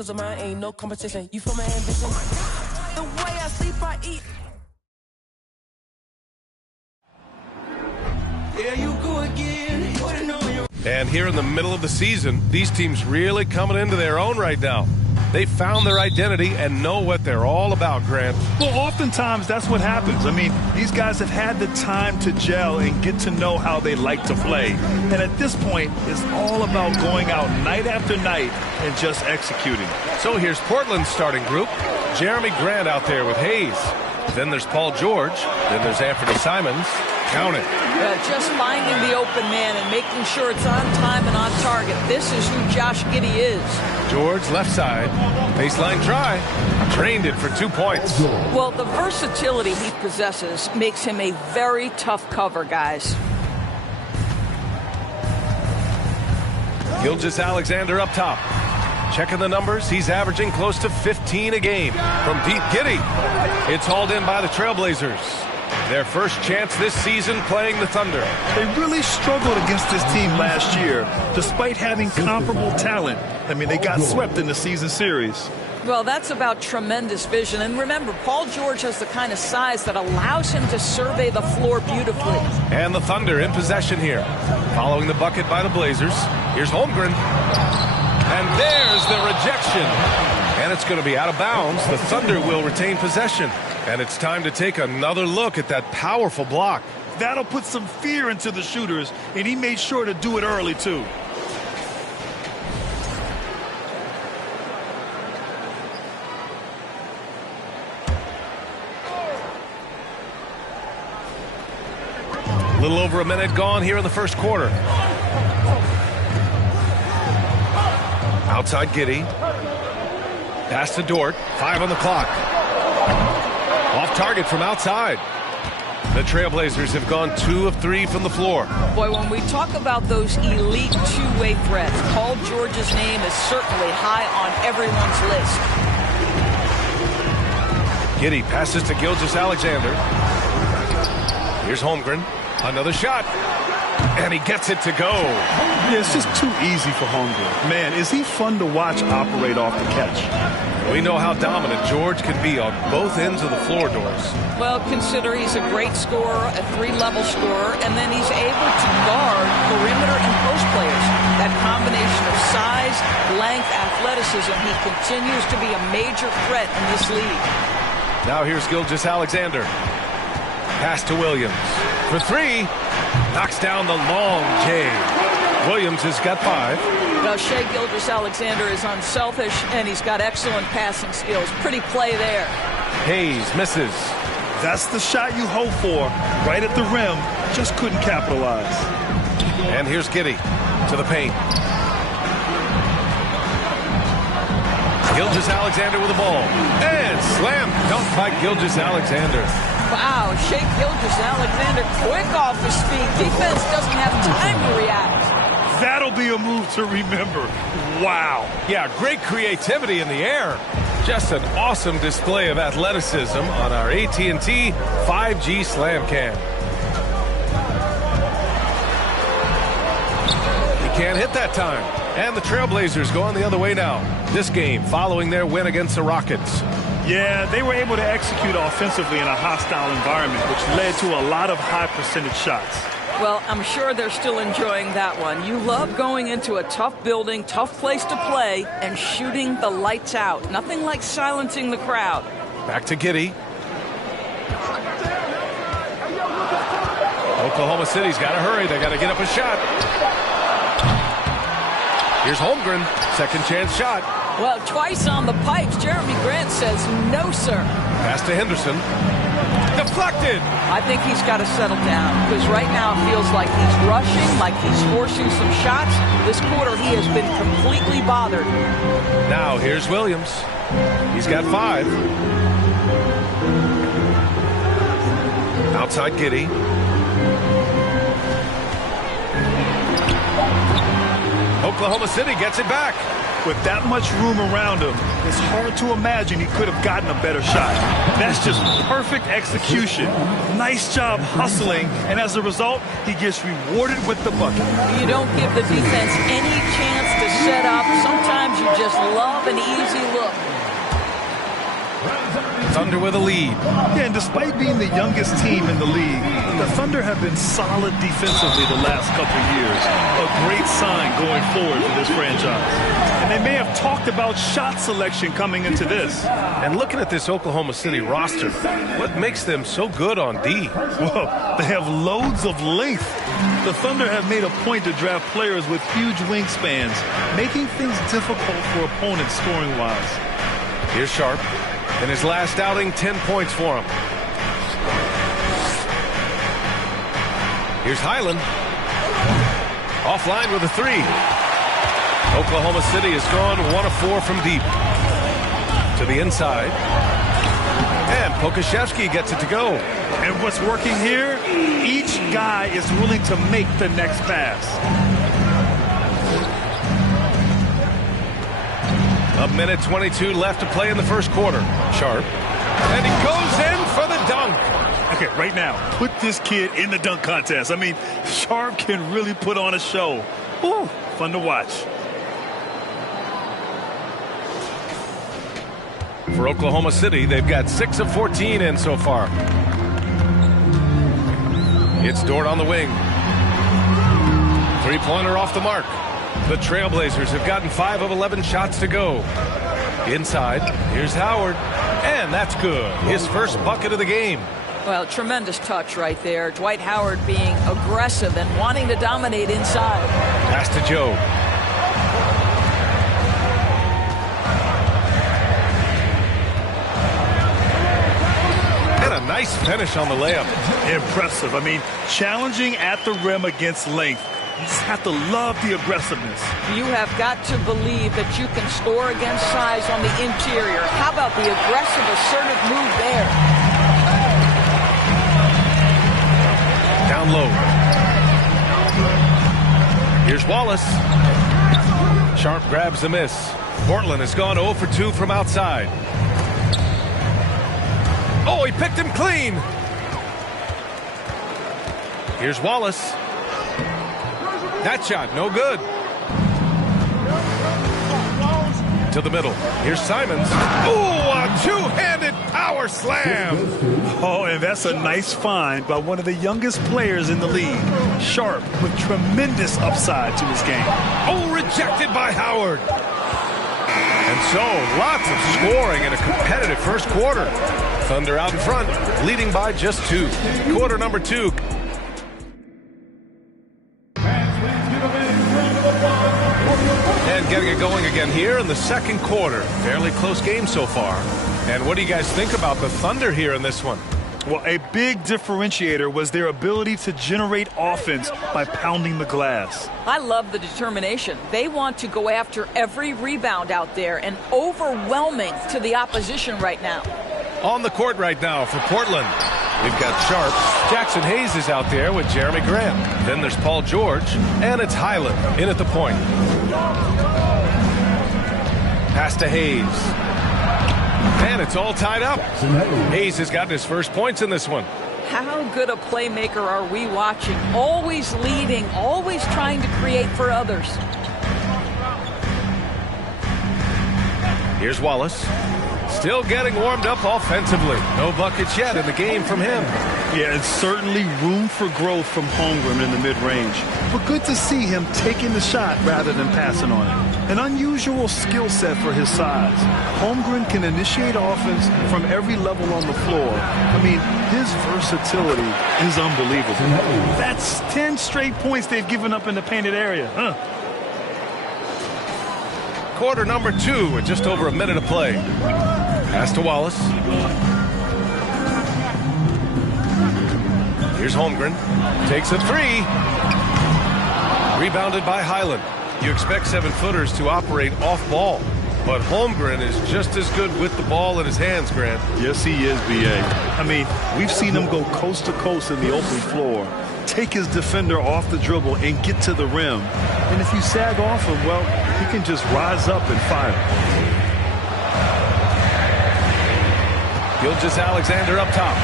muscles of mine ain't no competition. You feel my ambition? The way I sleep, I eat. There you go again. And here in the middle of the season, these teams really coming into their own right now. They found their identity and know what they're all about, Grant. Well, oftentimes that's what happens. I mean, these guys have had the time to gel and get to know how they like to play. And at this point, it's all about going out night after night and just executing. So here's Portland's starting group. Jeremy Grant out there with Hayes. Then there's Paul George. Then there's Anthony Simons. Count it. Just finding the open man and making sure it's on time and on target. This is who Josh Giddey is. George left side. Baseline try. Drained it for 2 points. Well, the versatility he possesses makes him a very tough cover, guys. Gilgeous-Alexander up top. Checking the numbers, he's averaging close to 15 a game. From deep, Giddey. It's hauled in by the Trailblazers. Their first chance this season playing the Thunder. They really struggled against this team last year, despite having comparable talent. I mean, they got swept in the season series. Well, that's about tremendous vision. And remember, Paul George has the kind of size that allows him to survey the floor beautifully. And the Thunder in possession here. Following the bucket by the Blazers. Here's Holmgren. And there's the rejection. And it's going to be out of bounds. The Thunder will retain possession. And it's time to take another look at that powerful block. That'll put some fear into the shooters, and he made sure to do it early, too. A little over a minute gone here in the first quarter. Outside Giddey. Pass to Dort. 5 on the clock. Off target from outside. The Trailblazers have gone 2 of 3 from the floor. Boy, when we talk about those elite two-way threats, Paul George's name is certainly high on everyone's list. Giddey passes to Gilgeous-Alexander. Here's Holmgren. Another shot. And he gets it to go. Yeah, it's just too easy for Holmgren. Man, is he fun to watch operate off the catch. We know how dominant George can be on both ends of the floor, Doris. Well, consider he's a great scorer, a 3-level scorer, and then he's able to guard perimeter and post players. That combination of size, length, athleticism, he continues to be a major threat in this league. Now here's Gilgeous-Alexander. Pass to Williams. For 3. Knocks down the long J. Williams has got 5. Now, Shai Gilgeous-Alexander is unselfish, and he's got excellent passing skills. Pretty play there. Hayes misses. That's the shot you hope for. Right at the rim. Just couldn't capitalize. And here's Giddey to the paint. Gilgeous-Alexander with the ball. And slam dunk by Gilgeous-Alexander. Wow, Shai Gilgeous-Alexander quick off his feet. Defense doesn't have time to react. That'll be a move to remember. Wow. Yeah, great creativity in the air. Just an awesome display of athleticism on our AT&T 5G Slam Cam. He can't hit that time. And the Trailblazers going the other way now. This game following their win against the Rockets. Yeah, they were able to execute offensively in a hostile environment, which led to a lot of high percentage shots. Well, I'm sure they're still enjoying that one. You love going into a tough building, tough place to play, and shooting the lights out. Nothing like silencing the crowd. Back to Giddey. Oklahoma City's got to hurry. They got to get up a shot. Here's Holmgren. Second chance shot. Well, twice on the pipes. Jeremy Grant says no, sir. Pass to Henderson. Deflected. I think he's got to settle down because right now it feels like he's rushing, like he's forcing some shots. This quarter he has been completely bothered. Now here's Williams. He's got 5. Outside Giddey. Oklahoma City gets it back. with that much room around him, it's hard to imagine he could have gotten a better shot. That's just perfect execution. Nice job hustling, and as a result, he gets rewarded with the bucket. You don't give the defense any chance to set up. Sometimes you just love an easy look. Thunder with a lead. Yeah, and despite being the youngest team in the league, the Thunder have been solid defensively the last couple of years. A great sign going forward for this franchise. And they may have talked about shot selection coming into this. And looking at this Oklahoma City roster, what makes them so good on D? Well, they have loads of length. The Thunder have made a point to draft players with huge wingspans, making things difficult for opponents scoring-wise. Here's Sharp. In his last outing, 10 points for him. Here's Highland. Offline with a three. Oklahoma City has gone 1 of 4 from deep. To the inside. And Pokusevski gets it to go. And what's working here? Each guy is willing to make the next pass. A minute 22 left to play in the first quarter. Sharp. And he goes in for the dunk. Okay, right now, put this kid in the dunk contest. I mean, Sharp can really put on a show. Woo, fun to watch. For Oklahoma City, they've got 6 of 14 in so far. It's Dort on the wing. Three-pointer off the mark. The Trailblazers have gotten 5 of 11 shots to go. Inside, here's Howard, and that's good. His first bucket of the game. Well, tremendous touch right there. Dwight Howard being aggressive and wanting to dominate inside. Pass to Joe. And a nice finish on the layup. Impressive. I mean, challenging at the rim against length. You just have to love the aggressiveness. You have got to believe that you can score against size on the interior. How about the aggressive, assertive move there? Down low. Here's Wallace. Sharp grabs the miss. Portland has gone 0 for 2 from outside. Oh, he picked him clean. Here's Wallace. That shot, no good. To the middle. Here's Simons. Ooh, a two-handed power slam. Oh, and that's a nice find by one of the youngest players in the league. Sharp with tremendous upside to his game. Oh, rejected by Howard. And so, lots of scoring in a competitive first quarter. Thunder out in front, leading by just 2. Quarter number 2. And getting it going again here in the second quarter. Fairly close game so far. And what do you guys think about the Thunder here in this one? Well, a big differentiator was their ability to generate offense by pounding the glass. I love the determination. They want to go after every rebound out there and overwhelming to the opposition right now. On the court right now for Portland. We've got Sharp. Jackson Hayes is out there with Jeremy Grant. Then there's Paul George. And it's Highland in at the point. Pass to Hayes. And it's all tied up. Hayes has gotten his first points in this one. How good a playmaker are we watching? Always leading, always trying to create for others. Here's Wallace. Still getting warmed up offensively. No buckets yet in the game from him. Yeah, it's certainly room for growth from Holmgren in the mid-range. But good to see him taking the shot rather than passing on it. An unusual skill set for his size. Holmgren can initiate offense from every level on the floor. I mean, his versatility is unbelievable. That's 10 straight points they've given up in the painted area. Quarter number 2 with just over a minute to play. Pass to Wallace. Here's Holmgren. Takes a 3. Rebounded by Highland. You expect 7-footers to operate off ball, but Holmgren is just as good with the ball in his hands, Grant. Yes, he is, B.A. I mean, we've seen him go coast to coast in the open floor. take his defender off the dribble and get to the rim. And if you sag off him, well, he can just rise up and fire. Gilgeous-Alexander up top.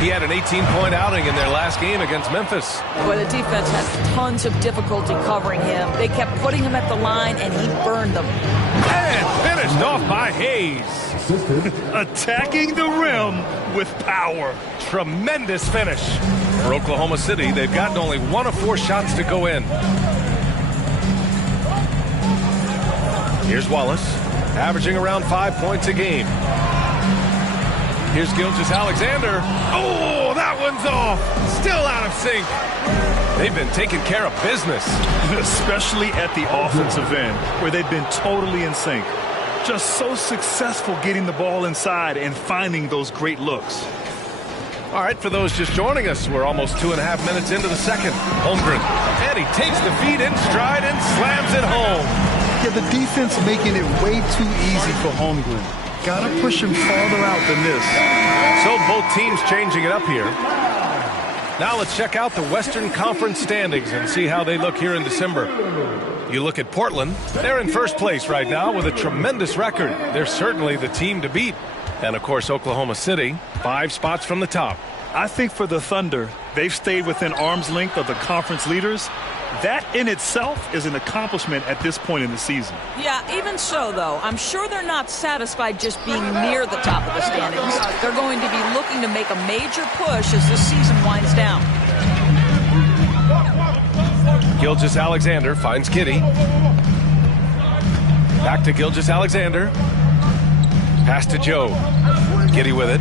He had an 18-point outing in their last game against Memphis. Boy, the defense had tons of difficulty covering him. They kept putting him at the line, and he burned them. And finished off by Hayes. Attacking the rim with power. Tremendous finish. For Oklahoma City, they've gotten only 1 of 4 shots to go in. Here's Wallace, averaging around 5 points a game. Here's Gilgeous-Alexander. Oh, that one's off. Still out of sync. They've been taking care of business. Especially at the offensive end, where they've been totally in sync. Just so successful getting the ball inside and finding those great looks. All right, for those just joining us, we're almost 2.5 minutes into the second. Holmgren, and he takes the feed in stride and slams it home. Yeah, the defense making it way too easy for Holmgren. Gotta push him farther out than this. So both teams changing it up here. Now let's check out the Western Conference standings and see how they look here in December. You look at Portland, they're in first place right now with a tremendous record. They're certainly the team to beat. And of course, Oklahoma City, 5 spots from the top. I think for the Thunder, they've stayed within arm's length of the conference leaders. That in itself is an accomplishment at this point in the season. Yeah, even so, though, I'm sure they're not satisfied just being near the top of the standings. They're going to be looking to make a major push as this season winds down. Gilgeous-Alexander finds Giddey. Back to Gilgeous-Alexander. Pass to Joe. Giddey with it.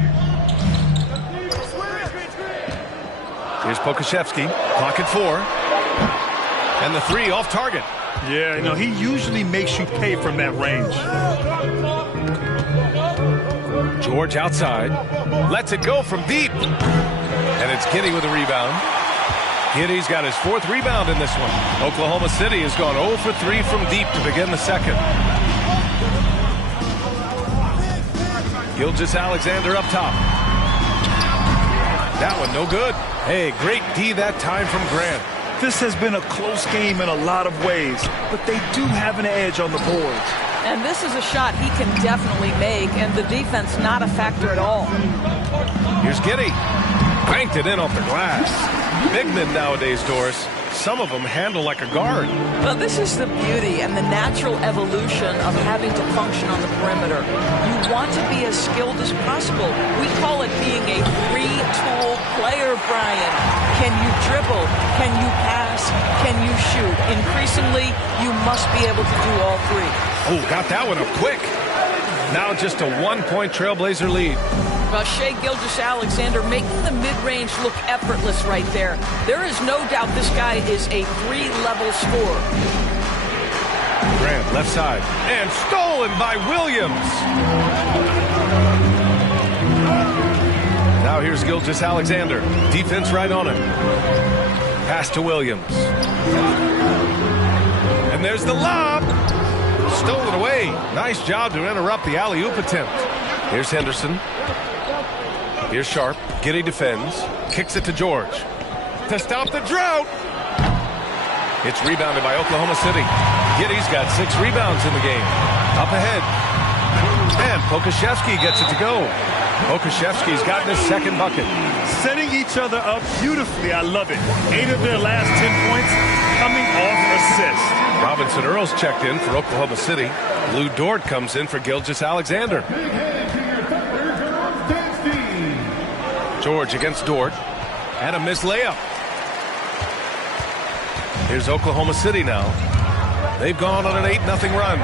Here's Pokusevski. Clock at 4. And the 3 off target. Yeah, you know, he usually makes you pay from that range. George outside. Lets it go from deep. And it's Giddey with a rebound. Giddey's got his 4th rebound in this one. Oklahoma City has gone 0 for 3 from deep to begin the second. Gilgeous-Alexander up top. That one no good. Hey, great D that time from Grant. This has been a close game in a lot of ways, but they do have an edge on the boards. And this is a shot he can definitely make, and the defense not a factor at all. Here's Giddey. Cranked it in off the glass. Big men nowadays, Doris. Some of them handle like a guard. Well, this is the beauty and the natural evolution of having to function on the perimeter. You want to be as skilled as possible. We call it being a three-tool player, Brian. Can you dribble? Can you pass? Can you shoot? Increasingly, you must be able to do all 3. Oh, got that one up quick. Now just a 1-point Trailblazer lead. Well, Shai Gilgeous-Alexander making the mid-range look effortless right there. There is no doubt this guy is a 3-level scorer. Grant, left side. And stolen by Williams. Now here's Gilgeous-Alexander. Defense right on him. Pass to Williams. And there's the lob. Stolen away. Nice job to interrupt the alley-oop attempt. Here's Henderson. Here's Sharp. Giddey defends. Kicks it to George. To stop the drought. It's rebounded by Oklahoma City. Giddey's got 6 rebounds in the game. Up ahead. And Pokusevski gets it to go. Pokusevski's gotten his 2nd bucket. Setting each other up beautifully. I love it. 8 of their last 10 points coming off assists. Robinson Earls checked in for Oklahoma City. Lou Dort comes in for Gilgeous-Alexander. George against Dort. And a missed layup. Here's Oklahoma City now. They've gone on an 8-0 run.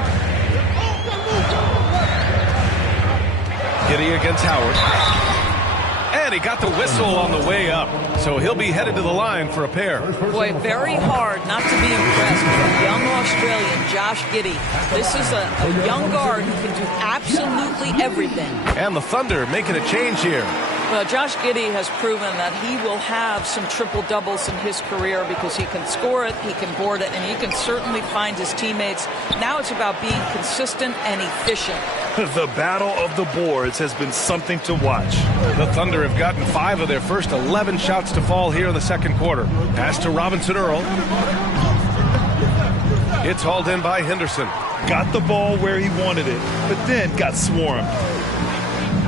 Giddey against Howard. And he got the whistle on the way up. So he'll be headed to the line for a pair. Boy, very hard not to be impressed with young Australian Josh Giddey. This is a young guard who can do absolutely absolutely everything. And the Thunder making a change here. Well, Josh Giddey has proven that he will have some triple-doubles in his career because he can score it, he can board it, and he can certainly find his teammates. Now it's about being consistent and efficient. The battle of the boards has been something to watch. The Thunder have gotten 5 of their first 11 shots to fall here in the second quarter. Pass to Robinson Earl. It's hauled in by Henderson. Got the ball where he wanted it, but then got swarmed.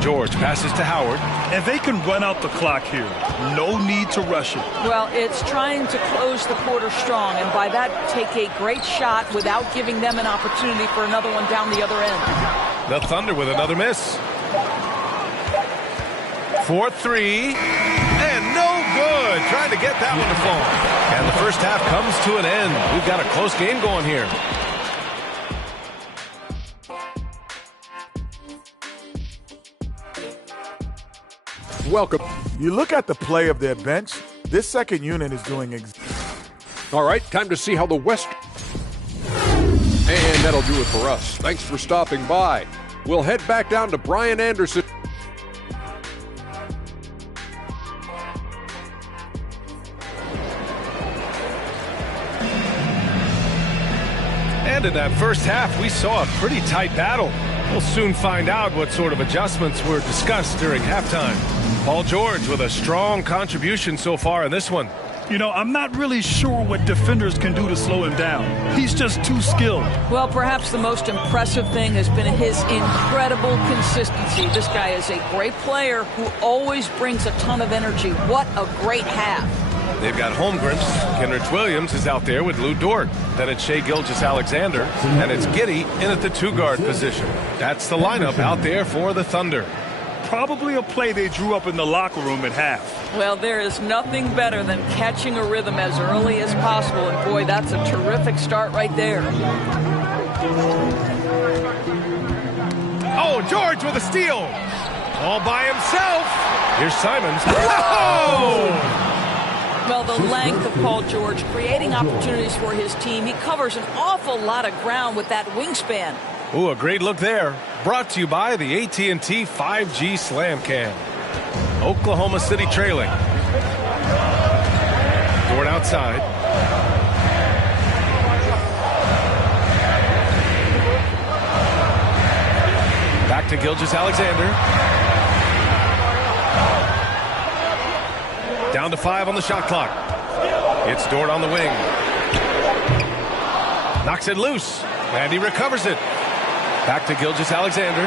George passes to Howard. And they can run out the clock here. No need to rush it. Well, it's trying to close the quarter strong, and by that, take a great shot without giving them an opportunity for another one down the other end. The Thunder with another miss. 4-3. And no good. Trying to get that one to fall. And the first half comes to an end. We've got a close game going here. Welcome. You look at the play of their bench, this second unit is doing All right, time to see how the West... And that'll do it for us. Thanks for stopping by. We'll head back down to Brian Anderson. And in that first half, we saw a pretty tight battle. We'll soon find out what sort of adjustments were discussed during halftime. Paul George with a strong contribution so far in this one. You know, I'm not really sure what defenders can do to slow him down. He's just too skilled. Well, perhaps the most impressive thing has been his incredible consistency. This guy is a great player who always brings a ton of energy. What a great half. They've got Holmgren. Kenrich Williams is out there with Lou Dort. Then it's Shai Gilgeous-Alexander. And it's Giddey in at the 2-guard position. That's the lineup out there for the Thunder. Probably a play they drew up in the locker room at half. Well, there is nothing better than catching a rhythm as early as possible. And boy, that's a terrific start right there. Oh, George with a steal. All by himself. Here's Simons. Oh! Well, the length of Paul George creating opportunities for his team. He covers an awful lot of ground with that wingspan. Ooh, a great look there. Brought to you by the AT&T 5G Slam Cam. Oklahoma City trailing. Dort outside. Back to Gilgeous-Alexander. Down to 5 on the shot clock. It's Dort on the wing. Knocks it loose. And he recovers it. Back to Gilgeous-Alexander.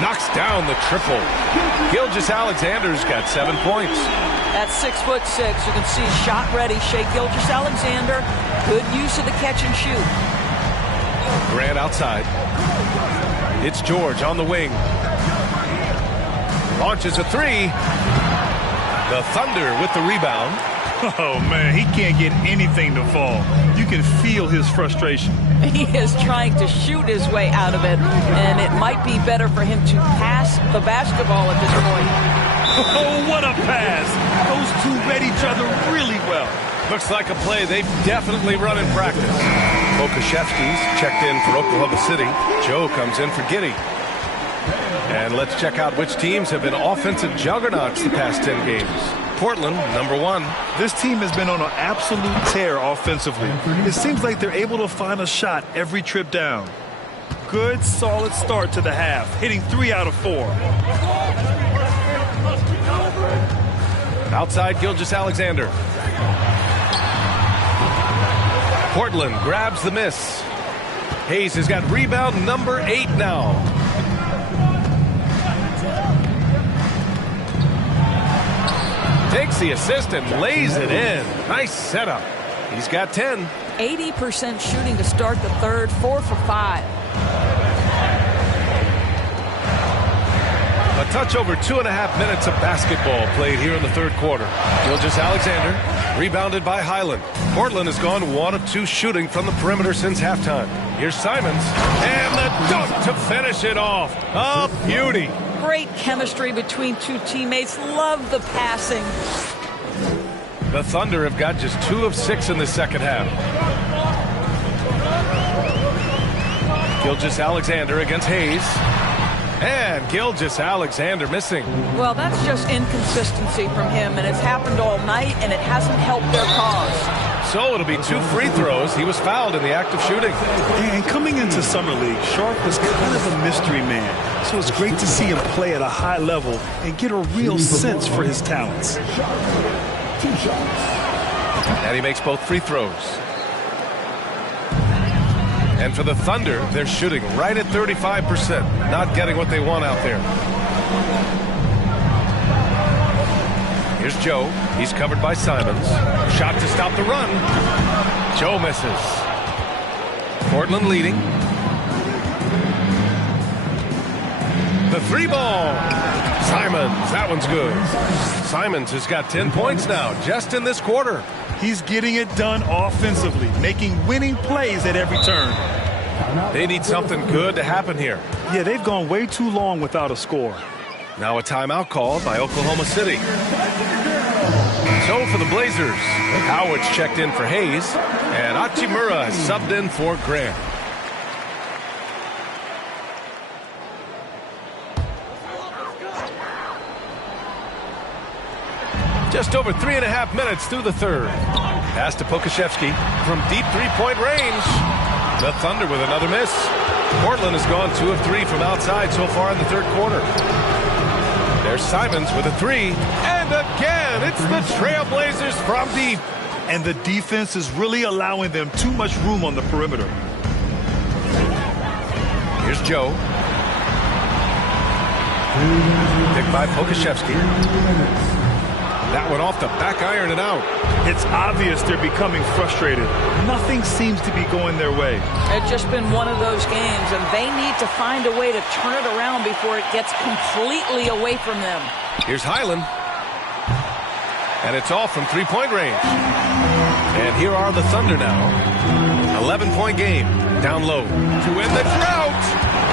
Knocks down the triple. Gilgeous-Alexander's got 7 points. At 6'6", you can see shot ready. Shai Gilgeous-Alexander. Good use of the catch and shoot. Grant outside. It's George on the wing. Launches a 3. The Thunder with the rebound. Oh, man, he can't get anything to fall. You can feel his frustration. He is trying to shoot his way out of it, and it might be better for him to pass the basketball at this point. Oh, what a pass. Those two read each other really well. Looks like a play they've definitely run in practice. Pokashevsky's checked in for Oklahoma City. Joe comes in for Giddey. And let's check out which teams have been offensive juggernauts the past 10 games. Portland, number 1. This team has been on an absolute tear offensively. It seems like they're able to find a shot every trip down. Good, solid start to the half, hitting 3 out of 4. Outside Gilgeous-Alexander. Portland grabs the miss. Hayes has got rebound number 8 now. Takes the assist and lays it in. Nice setup. He's got 10. 80% shooting to start the third, 4 for 5. A touch over 2.5 minutes of basketball played here in the third quarter. Gilgeous-Alexander rebounded by Highland. Portland has gone 1 of 2 shooting from the perimeter since halftime. Here's Simons. And the dunk to finish it off. A beauty. Great chemistry between two teammates. Love the passing. The Thunder have got just 2 of 6 in the second half. Gilgeous-Alexander against Hayes. And Gilgeous-Alexander missing. Well, that's just inconsistency from him, and it's happened all night, and it hasn't helped their cause. So it'll be 2 free throws. He was fouled in the act of shooting. And coming into Summer League, Sharpe was kind of a mystery man. So it's great to see him play at a high level and get a real sense for his talents. And he makes both free throws. And for the Thunder, they're shooting right at 35%, not getting what they want out there. Here's Joe. He's covered by Simons. Shot to stop the run. Joe misses. Portland leading. The 3-ball. Simons, that one's good. Simons has got 10 points now, just in this quarter. He's getting it done offensively, making winning plays at every turn. They need something good to happen here. Yeah, they've gone way too long without a score. Now a timeout called by Oklahoma City. So for the Blazers, Howard's checked in for Hayes, and Hachimura has subbed in for Grant. Just over 3.5 minutes through the third. Pass to Pokusevski from deep three-point range. The Thunder with another miss. Portland has gone 2 of 3 from outside so far in the third quarter. There's Simons with a 3. And again, it's the Trailblazers from deep. And the defense is really allowing them too much room on the perimeter. Here's Joe. Picked by Pokusevski. That one off the back iron and out. It's obvious they're becoming frustrated. Nothing seems to be going their way. It's just been one of those games, and they need to find a way to turn it around before it gets completely away from them. Here's Highland. And it's all from three-point range. And here are the Thunder now. 11-point game. Down low to win the drought.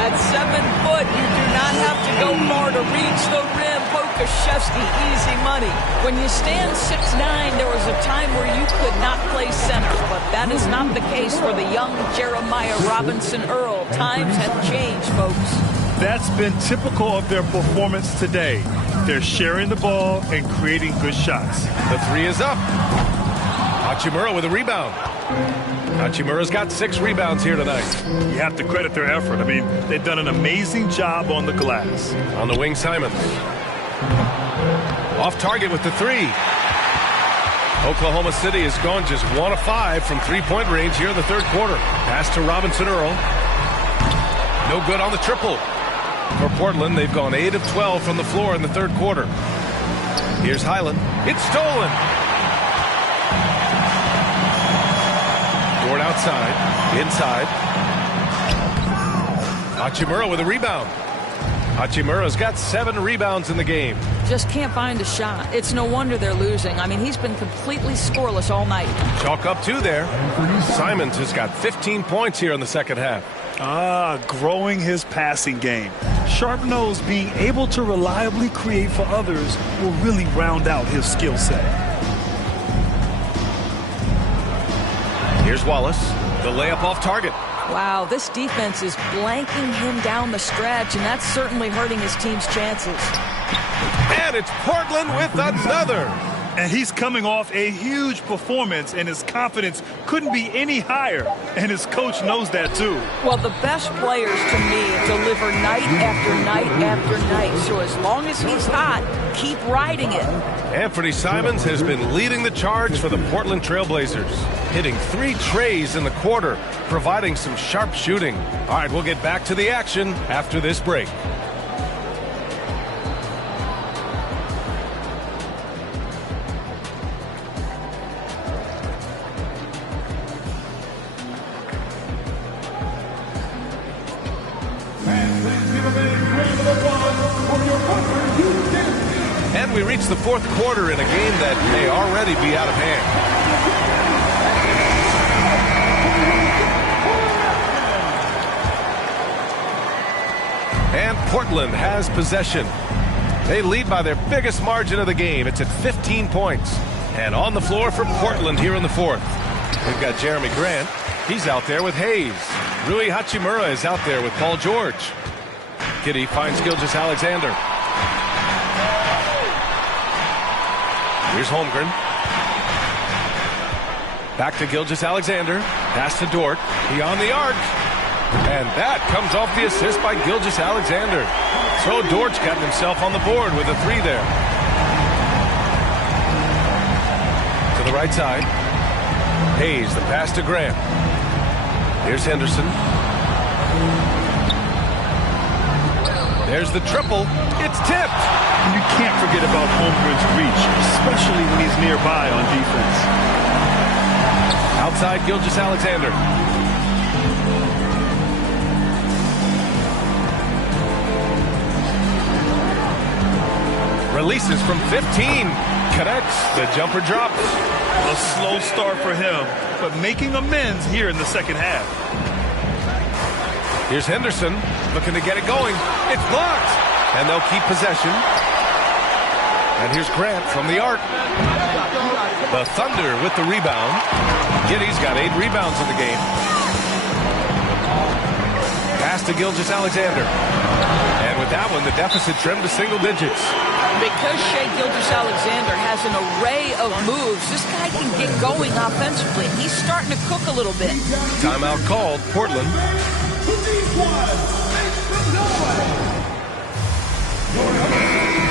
At 7 foot, you do not have to go far to reach the rim. Pokusevski, easy money. When you stand 6'9", there was a time where you could not play center, but that is not the case for the young Jeremiah Robinson Earl. Times have changed, folks. That's been typical of their performance today. They're sharing the ball and creating good shots. The 3 is up. Hachimura with a rebound. Hachimura's got 6 rebounds here tonight. You have to credit their effort. I mean, they've done an amazing job on the glass. On the wing, Simons. Off target with the 3. Oklahoma City has gone just 1 of 5 from three-point range here in the third quarter. Pass to Robinson Earl. No good on the triple. For Portland, they've gone 8 of 12 from the floor in the third quarter. Here's Highland. It's stolen. Dort outside. Inside. Hachimura with a rebound. Hachimura's got 7 rebounds in the game. Just can't find a shot. It's no wonder they're losing. I mean, he's been completely scoreless all night. Chalk up 2 there. Simons has got 15 points here in the second half. Growing his passing game. Sharpe knows being able to reliably create for others will really round out his skill set. Here's Wallace. The layup off target. Wow, this defense is blanking him down the stretch, and that's certainly hurting his team's chances. And it's Portland with another. And he's coming off a huge performance, and his confidence couldn't be any higher. And his coach knows that, too. Well, the best players, to me, deliver night after night after night. So as long as he's hot, keep riding it. Anthony Simons has been leading the charge for the Portland Trailblazers, hitting 3 trays in the quarter, providing some sharp shooting. All right, we'll get back to the action after this break. And we reach the fourth quarter in a game that may already be out of hand. And Portland has possession. They lead by their biggest margin of the game. It's at 15 points. And on the floor for Portland here in the fourth. We've got Jeremy Grant. He's out there with Hayes. Rui Hachimura is out there with Paul George. Giddey finds Gilgeous-Alexander. Here's Holmgren. Back to Gilgeous-Alexander. Pass to Dort. He on the arc. And that comes off the assist by Gilgeous-Alexander. So Dort's gotten himself on the board with a 3 there. To the right side. Hayes, the pass to Grant. Here's Henderson. There's the triple. It's tipped. And you can't forget about Holmgren's reach, especially when he's nearby on defense. Outside Gilgeous-Alexander. Releases from 15. Connects. The jumper drops. A slow start for him, but making amends here in the second half. Here's Henderson looking to get it going. It's blocked. And they'll keep possession. And here's Grant from the arc. The Thunder with the rebound. Giddey's got 8 rebounds in the game. Pass to Gilgeous-Alexander. And with that one, the deficit trimmed to single digits. Because Shai Gilgeous-Alexander has an array of moves, this guy can get going offensively. He's starting to cook a little bit. Timeout called, Portland.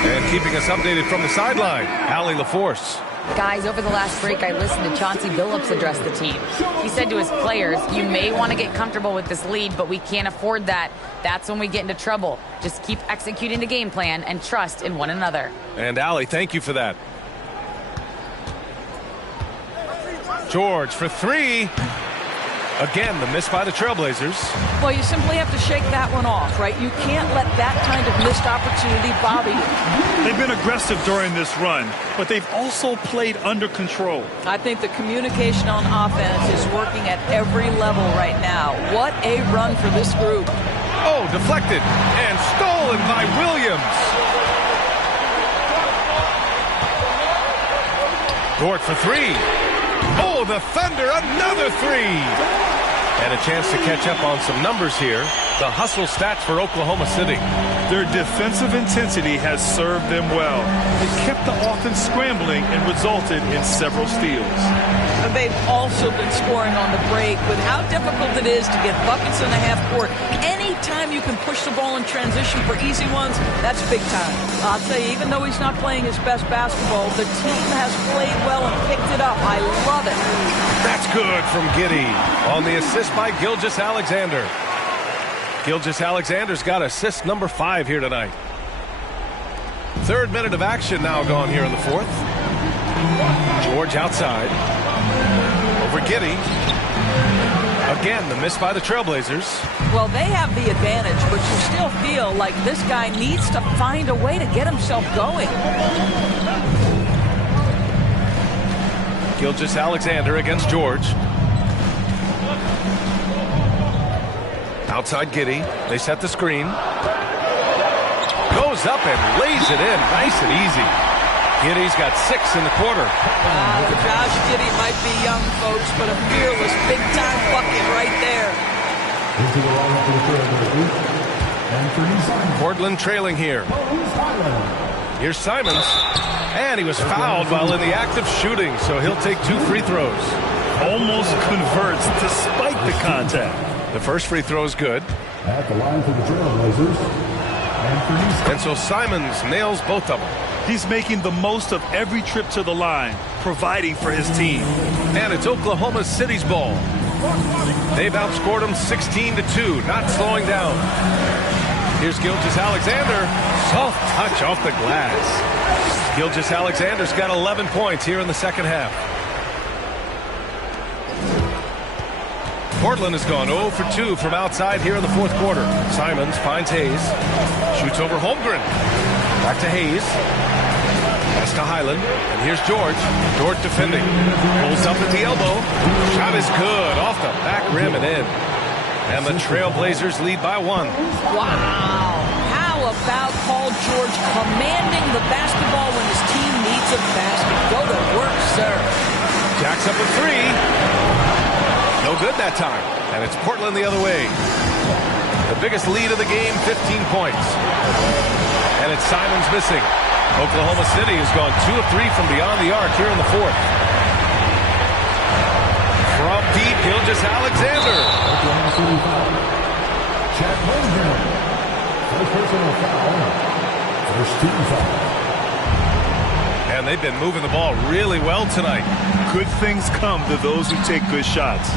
And keeping us updated from the sideline, Allie LaForce. Guys, over the last break, I listened to Chauncey Billups address the team. He said to his players, you may want to get comfortable with this lead, but we can't afford that. That's when we get into trouble. Just keep executing the game plan and trust in one another. And Allie, thank you for that. George for 3. Again, the miss by the Trailblazers. Well, you simply have to shake that one off, right? You can't let that kind of missed opportunity bother you. They've been aggressive during this run, but they've also played under control. I think the communication on offense is working at every level right now. What a run for this group. Oh, deflected and stolen by Williams. Dort for 3. Oh, the Thunder, another 3. And a chance to catch up on some numbers here. The hustle stats for Oklahoma City. Their defensive intensity has served them well. It kept the offense scrambling and resulted in several steals. And they've also been scoring on the break. With how difficult it is to get buckets in the half court, anytime you can push the ball in transition for easy ones, that's big time. I'll tell you, even though he's not playing his best basketball, the team has played well and picked it up. I love it. That's good from Giddey on the assist by Gilgeous-Alexander. Gilgeous-Alexander's got assist number 5 here tonight. 3rd minute of action now gone here in the 4th. George outside. Over Giddey. Again, the miss by the Trailblazers. Well, they have the advantage, but you still feel like this guy needs to find a way to get himself going. Gilgeous-Alexander against George. Outside Giddey. They set the screen. Goes up and lays it in. Nice and easy. Giddey's got 6 in the quarter. Josh Giddey might be young, folks, but a fearless big-time bucket right there. Portland trailing here. Here's Simons. And he was fouled while in the act of shooting, so he'll take 2 free throws. Almost converts despite the contact. The first free throw is good. At the line for the Trailblazers. And so Simons nails both of them. He's making the most of every trip to the line, providing for his team. And it's Oklahoma City's ball. They've outscored them 16-2, not slowing down. Here's Gilgeous-Alexander. Soft touch off the glass. Gilgeous-Alexander's got 11 points here in the second half. Portland has gone 0 for 2 from outside here in the 4th quarter. Simons finds Hayes. Shoots over Holmgren. Back to Hayes. Pass to Highland. And here's George. Dort defending. Pulls up at the elbow. Shot is good. Off the back rim and in. And the Trailblazers lead by 1. Wow. How about Paul George commanding the basketball when his team needs a basket? Go to work, sir. Jacks up a 3. No good that time. And it's Portland the other way. The biggest lead of the game, 15 points. And it's Simons missing. Oklahoma City has gone 2 of 3 from beyond the arc here in the fourth. From deep, Gilgeous-Alexander. Oklahoma City foul. Chet Holmgren. First personal foul. First team foul. And they've been moving the ball really well tonight. Good things come to those who take good shots.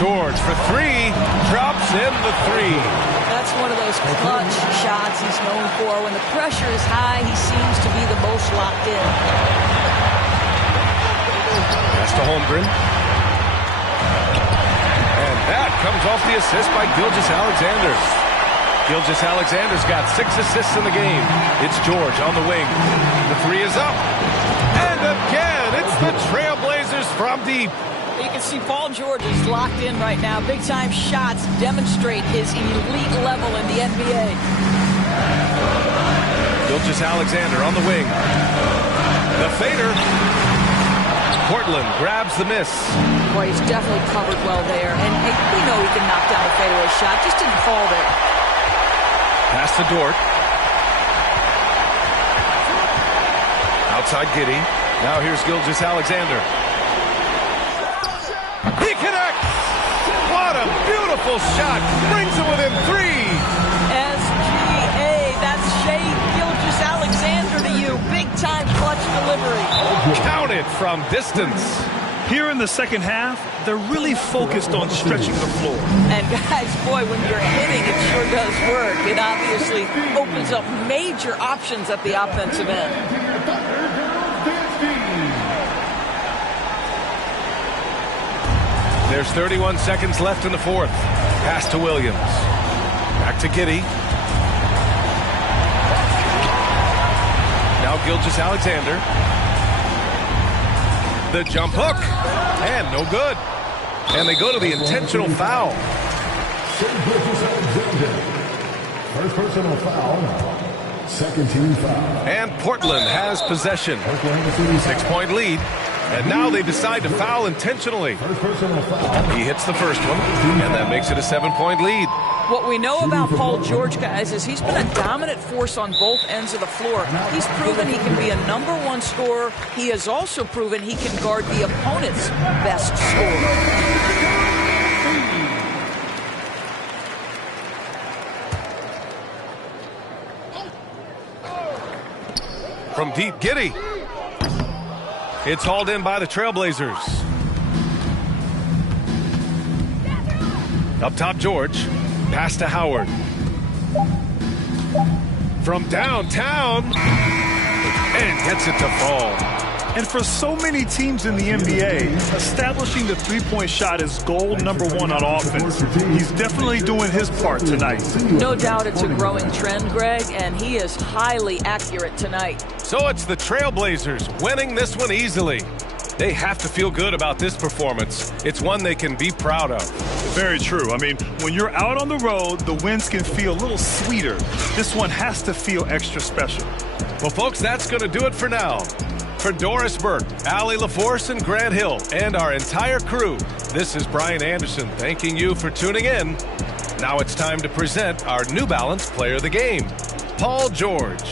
George for 3, drops in the 3. That's one of those clutch shots he's known for. When the pressure is high, he seems to be the most locked in. Pass to Holmgren. And that comes off the assist by Gilgeous-Alexander. Gilgeous-Alexander's got 6 assists in the game. It's George on the wing. The 3 is up. And again, it's the Trailblazers from deep. You can see Paul George is locked in right now. Big-time shots demonstrate his elite level in the NBA. Gilgeous-Alexander on the wing. The fader. Portland grabs the miss. Boy, he's definitely covered well there. And we know he can knock down a fadeaway shot. Just didn't fall there. Pass to Dort. Outside Giddey. Now here's Gilgeous-Alexander. He connects! What a beautiful shot! Brings him within 3! SGA, that's Shai Gilgeous-Alexander to you. Big-time clutch delivery. Count it from distance. Here in the second half, they're really focused on stretching the floor. And guys, boy, when you're hitting, it sure does work. It obviously opens up major options at the offensive end. There's 31 seconds left in the fourth. Pass to Williams. Back to Giddey. Now Gilgeous-Alexander. The jump hook. And no good. And they go to the intentional foul. First personal foul. Second team foul. And Portland has possession. 6-point lead. And now they decide to foul intentionally. He hits the first one, and that makes it a 7-point lead. What we know about Paul George, guys, is he's been a dominant force on both ends of the floor. He's proven he can be a #1 scorer. He has also proven he can guard the opponent's best scorer. From deep, Giddey. It's hauled in by the Trailblazers. Up top, George. Pass to Howard. From downtown. And gets it to fall. And for so many teams in the NBA, establishing the three-point shot is goal #1 on offense. He's definitely doing his part tonight. No doubt it's a growing trend, Greg, and he is highly accurate tonight. So it's the Trailblazers winning this one easily. They have to feel good about this performance. It's one they can be proud of. Very true. I mean, when you're out on the road, the wins can feel a little sweeter. This one has to feel extra special. Well, folks, that's going to do it for now. For Doris Burke, Allie LaForce, and Grant Hill, and our entire crew, this is Brian Anderson thanking you for tuning in. Now it's time to present our New Balance Player of the Game, Paul George.